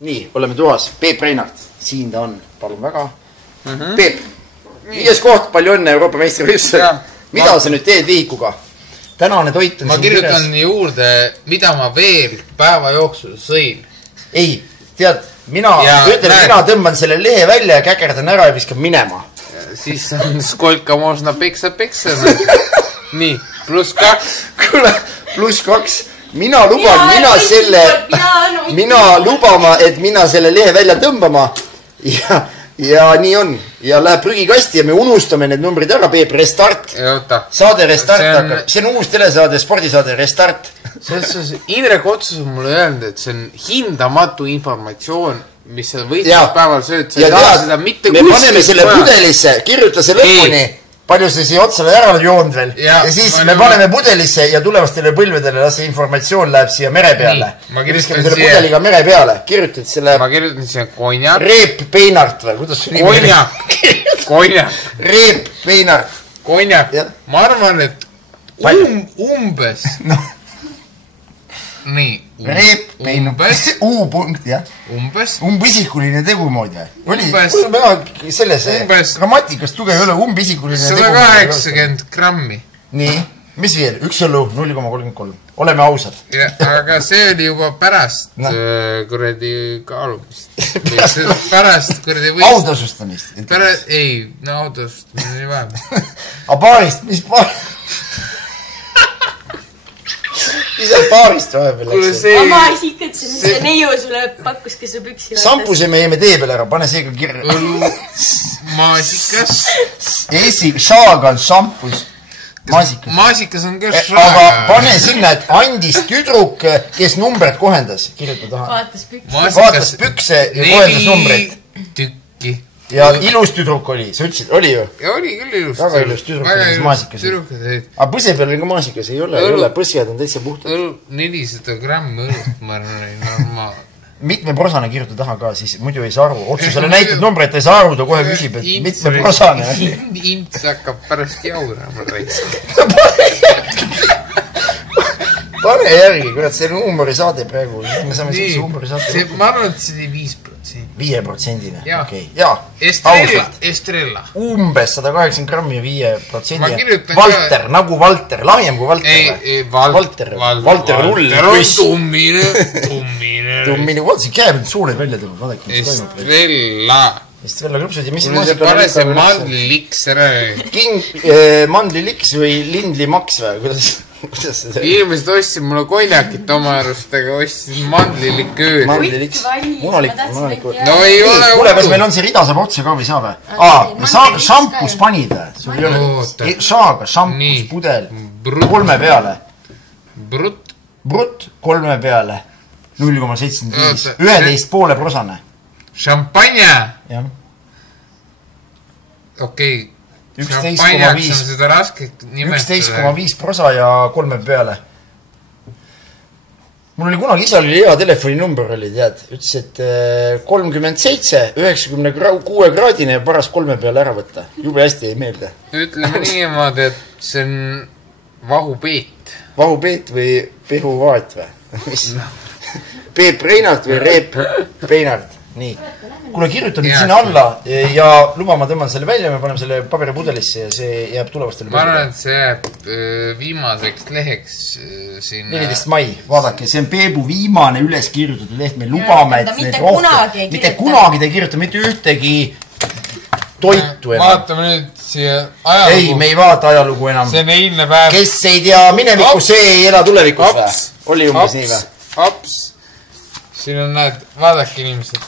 Nii, oleme toas. Peep Reinart. Siin ta on. Palun väga. Peep, 5. koht, palju õnne Euroopa meistrivõistlusel. Mida sa nüüd teed vihikuga? Tänane toit on ma kirjutan juurde, mida ma veel päeva jooksul sõin. Ei, tead, mina tõmban selle lehe välja ja käkerdan ära ja viskan minema. Siis on skolka možna peksa. Nii, +2. Kuule, +2. Mina lubama, et mina selle lehe välja tõmbama ja nii on. Ja läheb prügikasti ja me unustame need numbrid ära, Peep, Restart. Saade Restart hakkab. See on uus telesaade, spordisaade Restart. Indrek otsus on mulle öelnud, et see on hindamatu informatsioon, mis sa võistluspäeval sööd. Me paneme selle pudelisse, kirjuta see lõpuni. Palju see siia otsale ära joonud veel. Ja siis me paneme pudelisse ja tulevastele põlvedele las see informatsioon läheb siia mere peale. Me viskame selle pudeliga mere peale. Kirjutad selle... Ma kirjutan siia konjak. Reep Peinart või? Kuidas see nimi? Konjak. Reep Peinart. Konjak. Ma arvan, et umbes. Nii. Reep Peinart. U-punkt, jah. Umbisikuline tegumoodi. Umbes. Selles grammatikast tugev ei ole umbisikuline tegumoodi. 180 grammi. Nii. Mis veel? 1 õllu 0,33. Oleme ausad. Aga see oli juba pärast kuradi kaalumist. Pärast kuradi võist. Audasustamist. Ei, audasustamist oli vähem. A paarist, mis paarist? Ise paarist vahepeal läks. Ma isikad, see neiu sulle pakkus, kes su püksi lähtas. Sampuse me jääme tee peale ära, pane seega kirja. Maasikas. Šaaga on šampus. Maasikas. Maasikas on ka šaaga. Aga pane sinna, et andis tüdruk, kes numbreid kohendas. Kirjuta taha. Vaatas pükse ja kohendas numbreid. 4 tükki. Ja ilus tüdruk oli, sa ütlesid, oli ju? Ja oli küll ilus. Väga ilus tüdruk oli maasikas. Aga põse peal oli ka maasikas, ei ole, põsjad on täitsa puhtad. 400 grammi õlut, ma arvan, ei normaalne. Mitmeprosane kirjuta taha ka, siis muidu ei saa aru. Otsusele näitad numbreid, ta ei saa aru, ta kohe küsib, et mitmeprosane. Ints hakkab pärast jaurama täitsa. Pane järgi, kurat, see on huumorisaade praegu. Me saame sellise huumorisaate. Ma arvan, et see oli 5%. 5%-ne? Okei. Jaa. Estrella. Umbes 180 grammi ja 5%. Valter, nagu Valter. Lahjem kui Valter. Valter Rull. Tummine. Tummine. Vaata, see käeb nüüd suured välja tõmmad. Vaadake, mis toimub. Estrella krõpsud ja mis maasika... Pane see mandliliks ära. Mandliliks või lindlimaks või? Kuidas see? Inimesed ostsid mulle konjakit oma arust, aga ostsid mandlilikööri. Mandliliks. Munalik. No ei ole. Kuule, kas meil on see rida saab otsa ka või saa või? Šampus panid või? Šaaga, šampus, pudel. 3 peale. Brut 3 peale. 0,75. 11,5% Šampanja? Jah. Okei. Šampanjaks on seda raske nimetada. 11,5% ja 3 peale. Mul oli kunagi isal oli hea telefoninumber oli, tead. Ütles, et 37, 96 kraadine ja paras 3 peale ära võtta. Jube hästi ei meelde. Ütleme niimoodi, et see on vahupeet. Vahupeet või pehuvaat või? Peep Reinart või Reep Peinart. Nii. Kuule, kirjuta nüüd sinna alla ja luba ma tõmban selle välja, me paneme selle paberipudelisse ja see jääb tulevastele. Ma arvan, et see jääb viimaseks leheks sinna... 14. mai, vaadake, see on Peebu viimane üles kirjutatud leht, me lubame, et need rohkem... Mitte kunagi te kirjuta mitte ühtegi toitu enam. Vaatame nüüd siia ajalugu. Ei, me ei vaata ajalugu enam. See on eilne päev. Kes ei tea mineviku, see ei ela tulevikus või? Oli umbes nii või? Aps. Siin on näed, vaadake inimesed.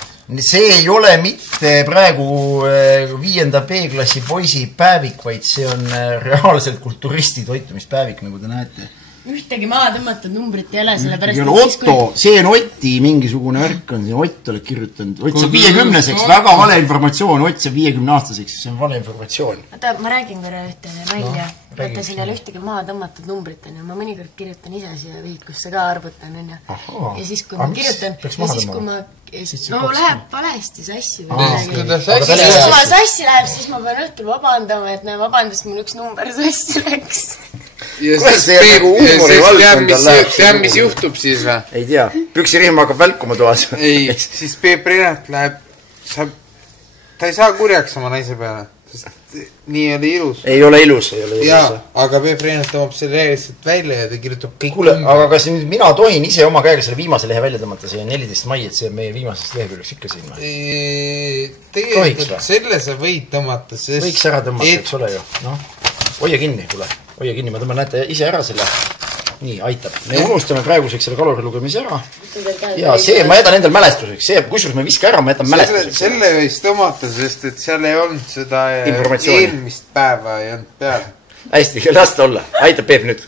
See ei ole mitte praegu 5. B-klassi poisi päevik, vaid see on reaalselt kulturisti toitumispäevik, nagu te näete. Ühtegi maha tõmmatud numbrit ei ole, sellepärast... Ja Otto, see on Oti mingisugune värk on, see Ott oled kirjutanud. Ott saab 50-seks, väga vale informatsioon, Ott saab 50-aastaseks, see on vale informatsioon. Oota, ma räägin korra ühte nalja. Vaata, siin ei ole ühtegi maha tõmmatud numbrit, on ju. Ma mõnikord kirjutan ise siia vihikusse ka arvutan, on ju. Ja siis, kui ma kirjutan, ja siis, kui ma... No läheb valesti sassi või midagi. Kui ma sassi läheb, siis ma pean õhtul vabandama, et näe, vabandust, mul üks number sassi läks. kuidas see nagu huumori valdkonda läheb? Tead, mis juhtub siis või? Ei tea, püksirihm hakkab välkuma toas. Ei, siis Peep Reinart läheb, ta ei saa kurjaks oma naise peale, sest nii oli ilus. Ei ole ilus. Jaa, aga Peep Reinart tõmbab selle lihtsalt välja ja ta kirjutab kõik. Kuule, aga kas nüüd mina tohin ise oma käega selle viimase lehe välja tõmmata, see 14. mai, et see meie viimasest leheküljeks ikka siin või? Tegelikult selle sa võid tõmmata, sest... Võiks ära tõmmata, eks ole ju. Noh, hoia kinni, kuule. Hoia kinni, ma tõmban näete ise ära selle. Nii, aitab. Me unustame praeguseks selle kalori lugemise ära. Ja see, ma jätan endal mälestuseks. See, kusjuures me viska ära, ma jätan mälestuseks. Selle võis tõmmata, sest et seal ei olnud seda eelmist päeva ei olnud peal. Hästi, lasta olla. Aitab Peep nüüd.